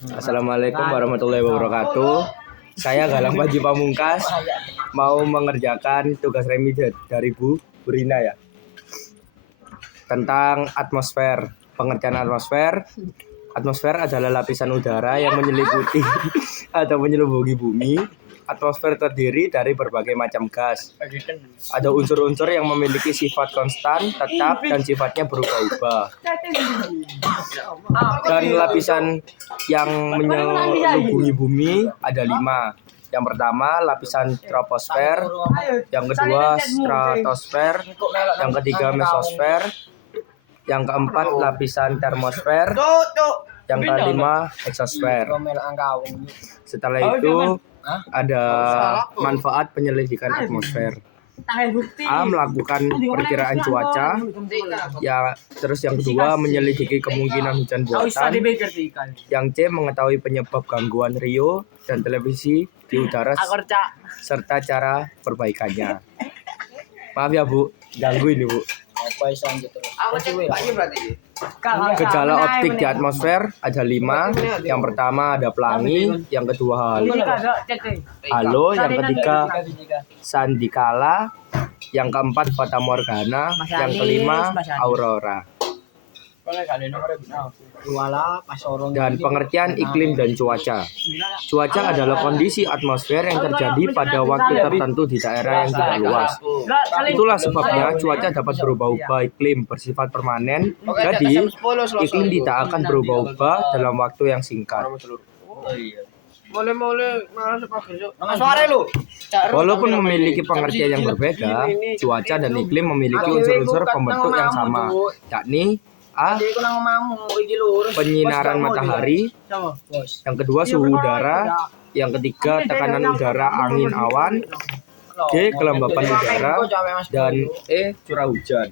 Assalamualaikum warahmatullahi wabarakatuh. Saya Galang Panji Pamungkas mau mengerjakan tugas remi dari Bu Rina ya. Tentang atmosfer. Pengertian atmosfer. Atmosfer adalah lapisan udara yang menyelimuti atau menyelubungi bumi. Atmosfer terdiri dari berbagai macam gas. Ada unsur-unsur yang memiliki sifat konstan, tetap, dan sifatnya berubah-ubah. Dan lapisan yang menyelubungi bumi ada 5. Yang pertama lapisan troposfer, yang kedua stratosfer, yang ketiga mesosfer, yang keempat lapisan termosfer, yang kelima eksosfer. Setelah itu ada manfaat penyelidikan atmosfer. A. Melakukan perkiraan cuaca. Ya, terus yang kedua menyelidiki kemungkinan hujan buatan. Yang C. Mengetahui penyebab gangguan radio dan televisi di udara serta cara perbaikannya. Maaf ya Bu, ganggu ini Bu. Gejala optik di atmosfer ada 5. Yang pertama ada pelangi, yang kedua halo, yang ketiga sandikala, yang keempat fata morgana, yang kelima aurora. Dan pengertian iklim dan cuaca. Cuaca adalah kondisi atmosfer yang terjadi pada waktu tertentu di daerah yang tidak luas. Itulah sebabnya cuaca dapat berubah-ubah. Iklim bersifat permanen, jadi iklim tidak akan berubah-ubah dalam waktu yang singkat. Walaupun memiliki pengertian yang berbeda, cuaca dan iklim memiliki unsur-unsur pembentuk yang sama, yakni A. Penyinaran matahari, yang kedua suhu udara, yang ketiga tekanan udara angin awan, D. Kelembapan udara, dan E. curah hujan.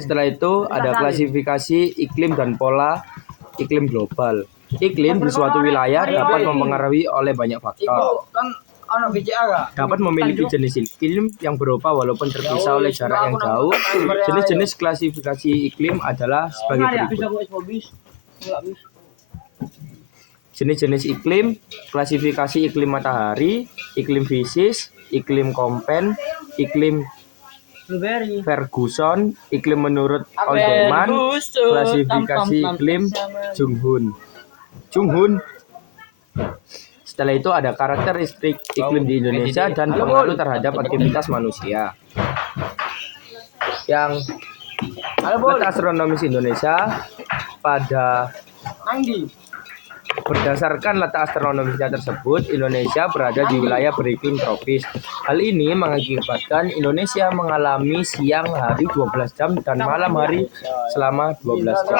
Setelah itu ada klasifikasi iklim dan pola iklim global. Iklim di suatu wilayah dapat mempengaruhi oleh banyak faktor. Dapat memiliki jenis iklim yang berupa walaupun terpisah oleh jarak yang jauh. Jenis-jenis klasifikasi iklim adalah sebagai berikut. Jenis-jenis iklim: klasifikasi iklim matahari, iklim fisis, iklim Köppen, iklim Ferguson, iklim menurut Olderman, klasifikasi iklim Junghun. Setelah itu ada karakteristik iklim di Indonesia dan pengaruh terhadap aktivitas manusia. Yang letak astronomis Indonesia berdasarkan letak astronomisnya tersebut, Indonesia berada di wilayah beriklim tropis. Hal ini mengakibatkan Indonesia mengalami siang hari 12 jam dan malam hari selama 12 jam.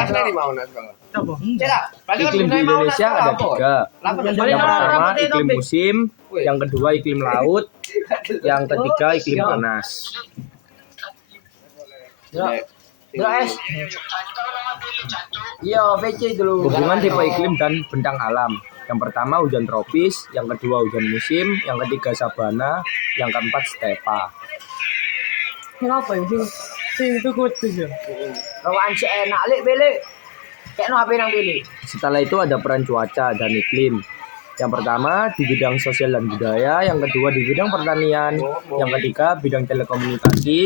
Iklim di Indonesia ada 3. Yang pertama iklim musim, yang kedua iklim laut, yang ketiga iklim panas. Hubungan tipe iklim dan bentang alam. Yang pertama hujan tropis, yang kedua hujan musim, yang ketiga sabana, yang keempat stepa. Kenapa ini? Setelah itu ada peran cuaca dan iklim. Yang pertama di bidang sosial dan budaya, yang kedua di bidang pertanian, yang ketiga bidang telekomunikasi,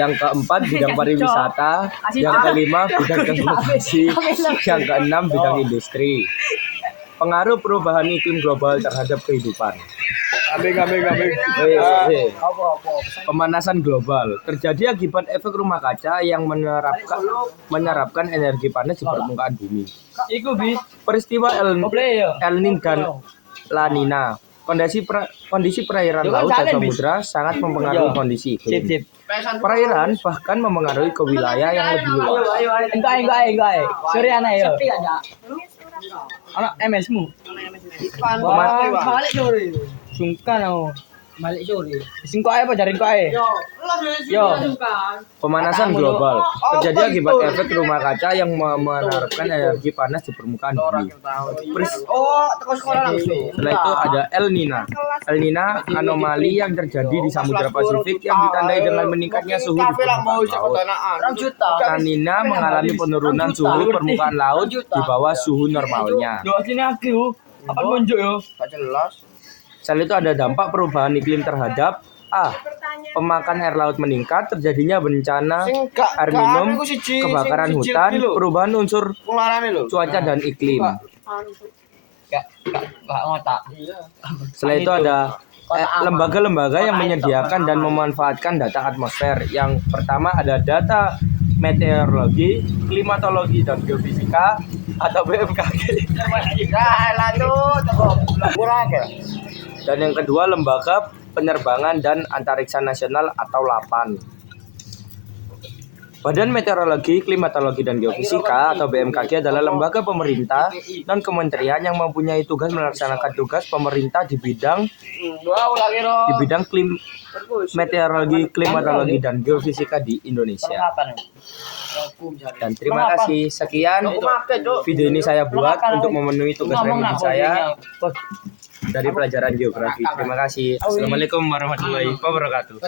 yang keempat bidang pariwisata, yang kelima bidang teknologi, yang keenam bidang industri. Pengaruh perubahan iklim global terhadap kehidupan. Pemanasan global terjadi akibat efek rumah kaca yang menyerapkan energi panas di permukaan bumi. Peristiwa El Niño dan La Nina. Kondisi perairan laut dan samudra sangat mempengaruhi kondisi iklim. Perairan bahkan mempengaruhi ke wilayah yang lebih luas. Balik sore. Sing kok ae apa jaring kok ae? Yo. Pemanasan global terjadi akibat efek rumah kaca yang menerapkan energi panas di permukaan bumi. Oh, teko sekolah langsung. Setelah itu ada El Nina. El Nina anomali yang terjadi di Samudra Pasifik yang ditandai dengan meningkatnya suhu di permukaan laut. La Nina mengalami penurunan suhu permukaan laut di bawah suhu normalnya. Yo sini aku. Apa nunjuk yo? Gak jelas. Selain itu ada dampak perubahan iklim terhadap A. Pemakan air laut meningkat, terjadinya bencana air minum, kebakaran hutan, perubahan unsur cuaca dan iklim. Gak ngotak. Setelah itu ada lembaga-lembaga yang menyediakan dan memanfaatkan data atmosfer. Yang pertama ada data meteorologi, klimatologi, dan geofisika atau BMKG. Dan yang kedua lembaga penerbangan dan antariksa nasional atau LAPAN. Badan Meteorologi, Klimatologi, dan Geofisika atau BMKG adalah lembaga pemerintah dan kementerian yang mempunyai tugas melaksanakan tugas pemerintah di bidang meteorologi, klimatologi, dan geofisika di Indonesia. Dan terima kasih. Sekian video ini saya buat untuk memenuhi tugas remedi saya dari pelajaran geografi. Terima kasih. Assalamualaikum warahmatullahi wabarakatuh.